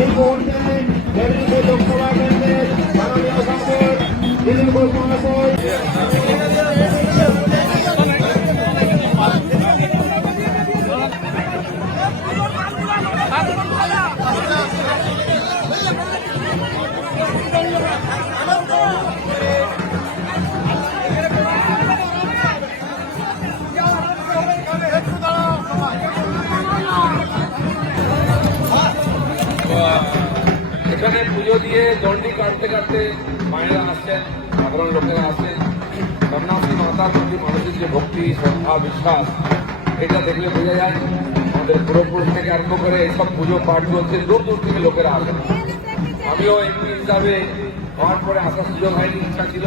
এই মুহূর্তে মেদিনীপুর লোকসভা কেন্দ্রের পুজো দিয়ে দণ্ডি কাটতে কাটতে মায়েরা আসছেন, সাধারণ লোকেরা আসছেন। সন্ন্যাসী মাতার প্রতি মানুষের যে ভক্তি, শ্রদ্ধা, বিশ্বাস, এটা দেখলে বোঝা যায় আমাদের পূর্বপুরুষ থেকে আরম্ভ করে এইসব পুজো পাঠ চলছে, দূর দূর থেকে লোকেরা আসেন। আমিও এমপি হিসাবে হওয়ার পরে আসার সুযোগ হয়নি, ইচ্ছা ছিল।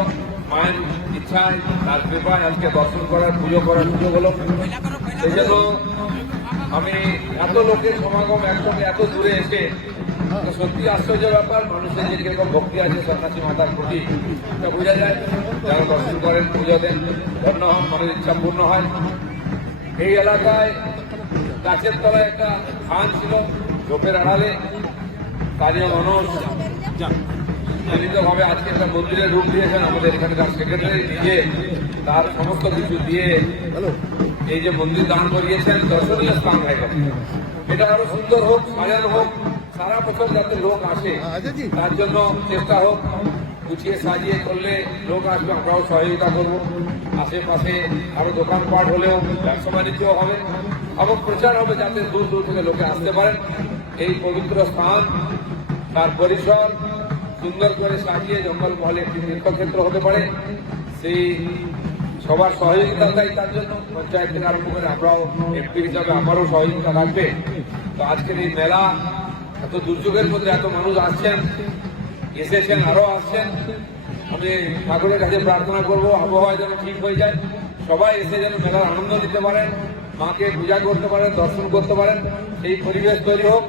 মায়ের ইচ্ছায়, তার কৃপায় আজকে দর্শন করার, পুজো করার সুযোগ হলো। সেই জন্য আমি এত লোকের সমাগম একসঙ্গে এত দূরে এসে সত্যি আশ্চর্য ব্যাপার, মানুষের যে কীরকম ভক্তি আছে, সন্ন্যাসী মাতার প্রতি বোঝা যায়। যারা দর্শন করেন, পুজো দেন, ধন্য হন, মনের ইচ্ছা পূর্ণ হয়। এই এলাকায় গাছের তলায় একটা খান ছিল, ঝোপের আড়ালে। কাজে মানুষ ভাবে আজকে একটা মন্দিরের রূপ দিয়েছেন, আমাদের এখানকার সেক্রেটারি দিয়ে তার সমস্ত কিছু দিয়ে এই যে মন্দির দান করিয়েছেন, দর্শনীয় স্থান হয়ে এটা আরও সুন্দর হোক, সাজানো হোক সারা বছর যাতে লোক আসে তার জন্য চেষ্টা হোক গুছিয়ে সাজিয়ে করলে লোক আসবে আমরাও সহযোগিতা করব। আশেপাশে আরও দোকানপাট হলেও ব্যবসা বাণিজ্য হবে এবং প্রচার হবে যাতে দূর দূর থেকে লোকে আসতে পারেন। এই পবিত্র স্থান তার পরিসর সুন্দর করে সাজিয়ে জঙ্গল মহলে একটি তীর্থক্ষেত্র হতে পারে। সেই সবার সহযোগিতা চাই তার জন্য। পঞ্চায়েত থেকে আরম্ভ করে আমরাও এমপি হিসাবে আমারও সহযোগিতা থাকবে। তো আজকের এই মেলা এত দুর্যোগের মধ্যে এত মানুষ আসছেন, এসেছেন, আরও আসছেন। আমি ঠাকুরের কাছে প্রার্থনা করব, আবহাওয়া যেন ঠিক হয়ে যায়। সবাই এসে যেন মেলার আনন্দ নিতে পারেন, মাকে পূজা করতে পারেন, দর্শন করতে পারেন এই পরিবেশ তৈরি হোক।